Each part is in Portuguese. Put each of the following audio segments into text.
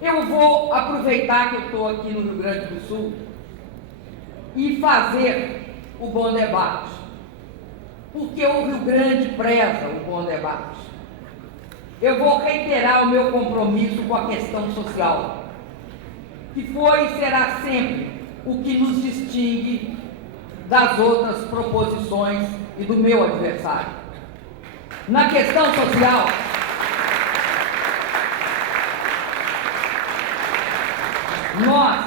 Eu vou aproveitar que eu estou aqui no Rio Grande do Sul e fazer o bom debate, porque o Rio Grande preza o bom debate. Eu vou reiterar o meu compromisso com a questão social, que foi e será sempre o que nos distingue das outras proposições e do meu adversário. Na questão social, nós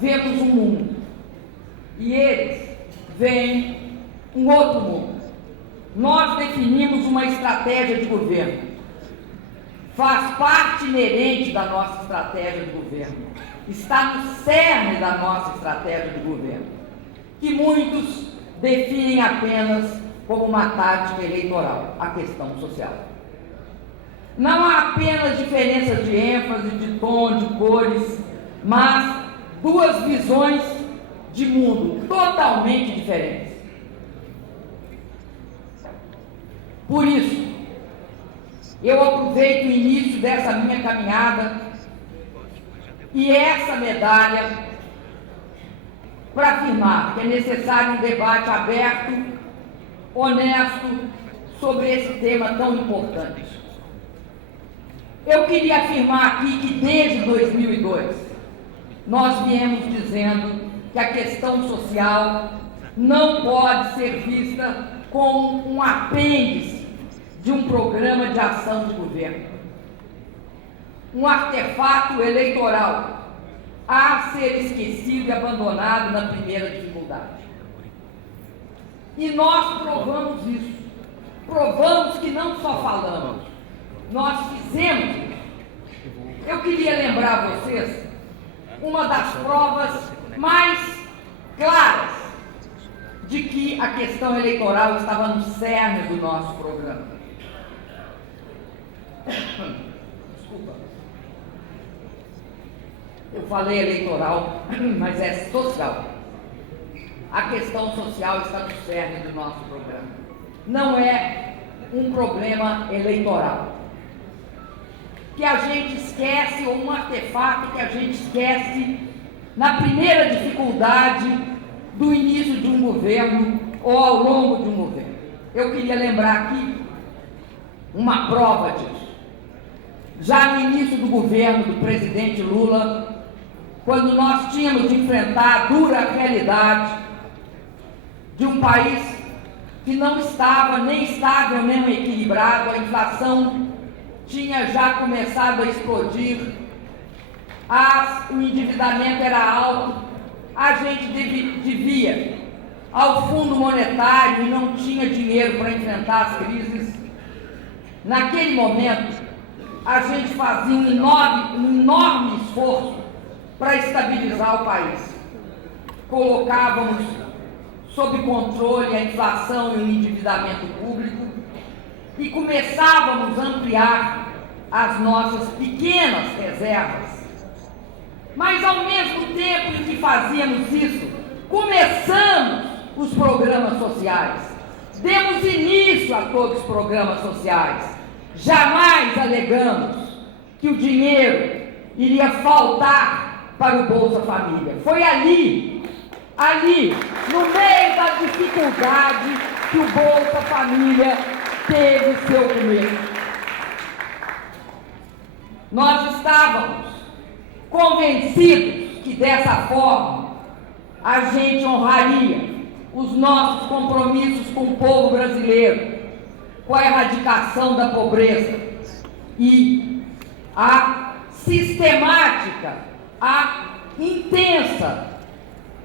vemos um mundo e eles veem um outro mundo. Nós definimos uma estratégia de governo. Faz parte inerente da nossa estratégia de governo. Está no cerne da nossa estratégia de governo, que muitos definem apenas como uma tática eleitoral, a questão social. Não há apenas diferenças de ênfase, de tom, de cores, mas duas visões de mundo totalmente diferentes. Por isso, eu aproveito o início dessa minha caminhada e essa medalha para afirmar que é necessário um debate aberto, honesto, sobre esse tema tão importante. Eu queria afirmar aqui que desde 2002, nós viemos dizendo que a questão social não pode ser vista como um apêndice de um programa de ação de governo, um artefato eleitoral a ser esquecido e abandonado na primeira dificuldade. E nós provamos isso. Provamos que não só falamos, nós fizemos isso. Eu queria lembrar a vocês uma das provas mais claras de que a questão eleitoral estava no cerne do nosso programa. Desculpa. Eu falei eleitoral, mas é social. A questão social está no cerne do nosso programa. Não é um problema eleitoral que a gente esquece, ou um artefato que a gente esquece na primeira dificuldade do início de um governo ou ao longo de um governo. Eu queria lembrar aqui uma prova disso. Já no início do governo do presidente Lula, quando nós tínhamos de enfrentar a dura realidade de um país que não estava nem estável nem equilibrado, a inflação tinha já começado a explodir, o endividamento era alto, a gente devia ao Fundo Monetário e não tinha dinheiro para enfrentar as crises. Naquele momento, a gente fazia um enorme esforço para estabilizar o país. Colocávamos sob controle a inflação e o endividamento público e começávamos a ampliar as nossas pequenas reservas. Mas, ao mesmo tempo em que fazíamos isso, começamos os programas sociais. Demos início a todos os programas sociais. Jamais alegamos que o dinheiro iria faltar para o Bolsa Família. Foi ali, no meio da dificuldade, que o Bolsa Família teve seu começo. Nós estávamos convencidos que dessa forma a gente honraria os nossos compromissos com o povo brasileiro, com a erradicação da pobreza e a sistemática, a intensa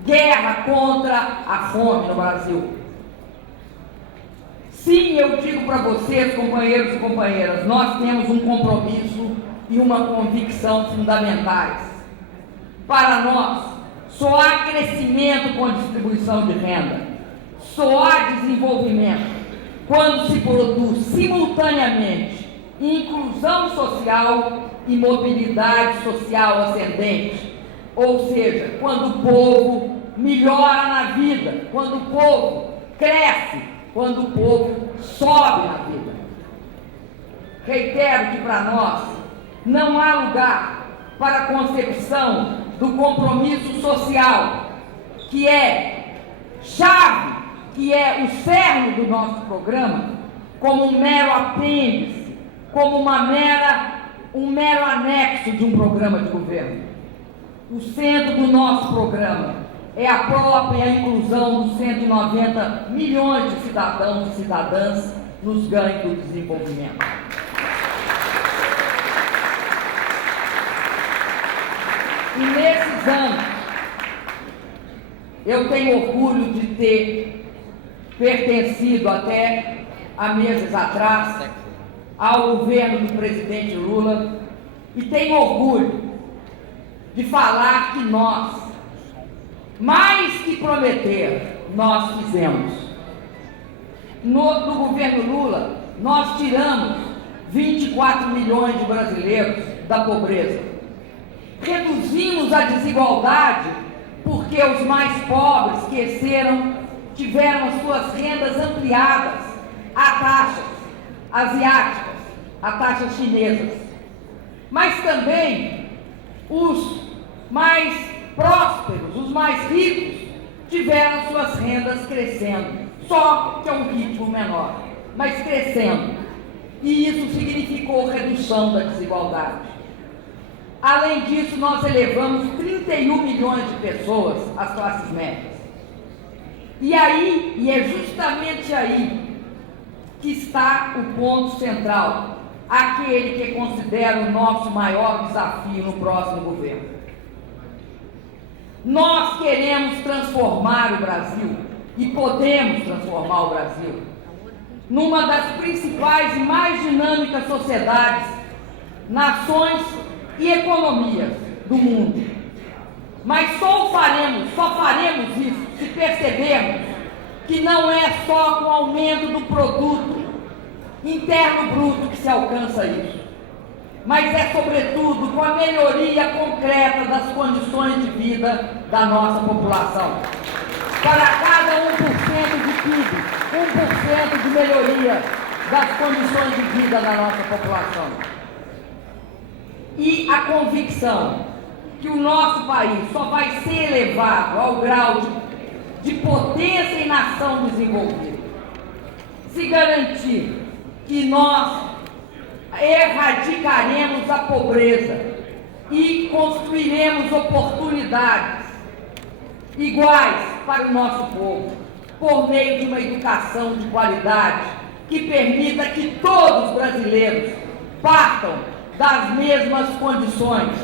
guerra contra a fome no Brasil. Sim, eu digo para vocês, companheiros e companheiras, nós temos um compromisso e uma convicção fundamentais. Para nós, só há crescimento com distribuição de renda, só há desenvolvimento quando se produz simultaneamente inclusão social e mobilidade social ascendente, ou seja, quando o povo melhora na vida, quando o povo cresce, quando o povo sobe na vida. Reitero que para nós não há lugar para a concepção do compromisso social, que é chave, que é o cerne do nosso programa, como um mero apêndice, como um mero anexo de um programa de governo. O centro do nosso programa é a própria inclusão dos 190 milhões de cidadãos e cidadãs nos ganhos do desenvolvimento. E nesses anos, eu tenho orgulho de ter pertencido até há meses atrás ao governo do presidente Lula e tenho orgulho de falar que nós, mais que prometer, nós fizemos. No governo Lula, nós tiramos 24 milhões de brasileiros da pobreza. Reduzimos a desigualdade porque os mais pobres tiveram as suas rendas ampliadas a taxas asiáticas, a taxas chinesas. Mas também os mais prósperos, os mais ricos, tiveram suas rendas crescendo, só que a um ritmo menor, mas crescendo. E isso significou redução da desigualdade. Além disso, nós elevamos 31 milhões de pessoas às classes médias. E é justamente aí que está o ponto central, aquele que considero o nosso maior desafio no próximo governo. Nós queremos transformar o Brasil, e podemos transformar o Brasil, numa das principais e mais dinâmicas sociedades, nações e economias do mundo. Mas só faremos isso se percebermos que não é só com o aumento do produto interno bruto que se alcança isso, mas é sobretudo com a melhoria concreta das condições de vida da nossa população. Para cada 1% de PIB, 1% de melhoria das condições de vida da nossa população. E a convicção que o nosso país só vai ser elevado ao grau de potência e nação desenvolvida se garantir que nós erradicaremos a pobreza e construiremos oportunidades iguais para o nosso povo, por meio de uma educação de qualidade que permita que todos os brasileiros partam das mesmas condições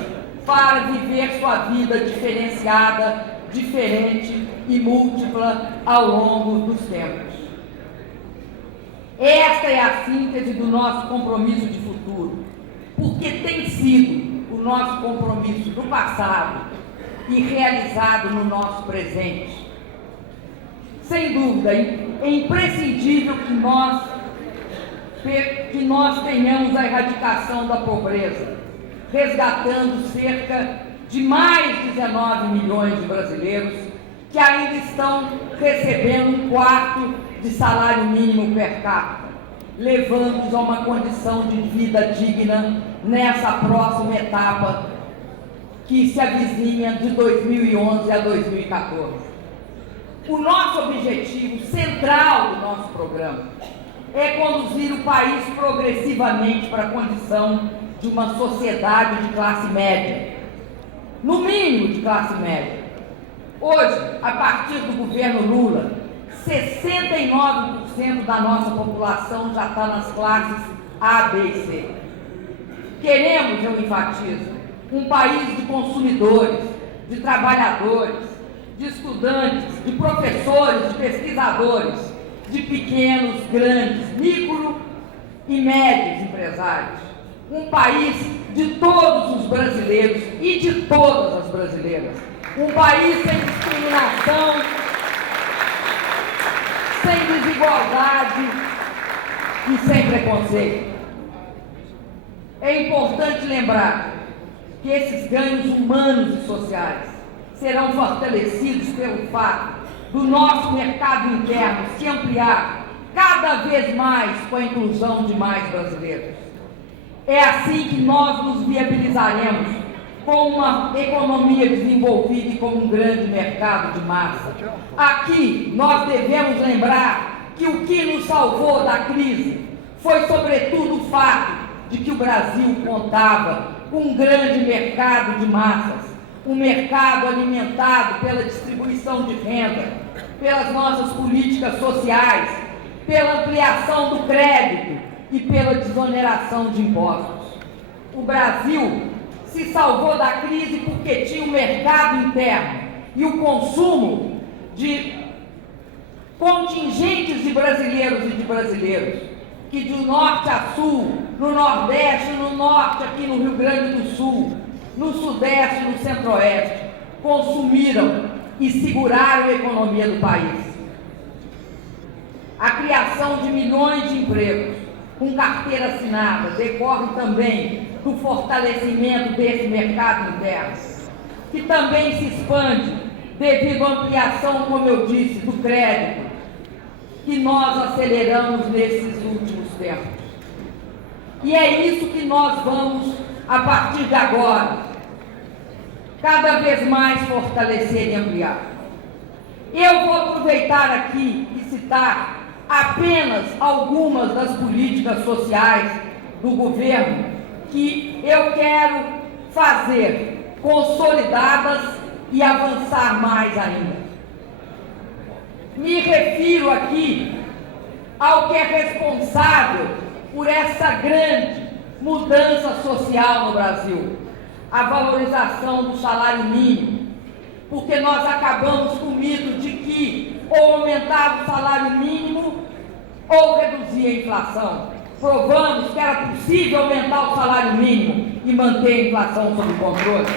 para viver sua vida diferenciada, diferente e múltipla ao longo dos tempos. Esta é a síntese do nosso compromisso de futuro, porque tem sido o nosso compromisso do passado e realizado no nosso presente. Sem dúvida, é imprescindível que nós tenhamos a erradicação da pobreza, resgatando cerca de mais de 19 milhões de brasileiros que ainda estão recebendo 1/4 de salário mínimo per capita, levando-os a uma condição de vida digna nessa próxima etapa que se avizinha de 2011 a 2014. O nosso objetivo central do nosso programa é conduzir o país progressivamente para a condição de uma sociedade de classe média, no mínimo de classe média. Hoje, a partir do governo Lula, 69% da nossa população já está nas classes A, B e C. Queremos, eu enfatizo, um país de consumidores, de trabalhadores, de estudantes, de professores, de pesquisadores, de pequenos, grandes, micro e médios empresários. Um país de todos os brasileiros e de todas as brasileiras. Um país sem discriminação, sem desigualdade e sem preconceito. É importante lembrar que esses ganhos humanos e sociais serão fortalecidos pelo fato do nosso mercado interno se ampliar cada vez mais com a inclusão de mais brasileiros. É assim que nós nos viabilizaremos com uma economia desenvolvida e com um grande mercado de massa. Aqui nós devemos lembrar que o que nos salvou da crise foi sobretudo o fato de que o Brasil contava com um grande mercado de massas, um mercado alimentado pela distribuição de renda, pelas nossas políticas sociais, pela ampliação do crédito e pela desoneração de impostos. O Brasil se salvou da crise porque tinha um mercado interno e o consumo de contingentes de brasileiros e de brasileiros, que do norte a sul, no nordeste, no norte, aqui no Rio Grande do Sul, no sudeste e no centro-oeste, consumiram e seguraram a economia do país. A criação de milhões de empregos com carteira assinada decorre também do fortalecimento desse mercado interno, que também se expande devido à ampliação, como eu disse, do crédito, que nós aceleramos nesses últimos tempos. E é isso que nós vamos, a partir de agora, cada vez mais fortalecer e ampliar. Eu vou aproveitar aqui e citar apenas algumas das políticas sociais do governo que eu quero fazer consolidadas e avançar mais ainda. Me refiro aqui ao que é responsável por essa grande mudança social no Brasil, a valorização do salário mínimo, porque nós acabamos com o mito de que ou aumentava o salário mínimo ou reduzia a inflação. Provamos que era possível aumentar o salário mínimo e manter a inflação sob controle.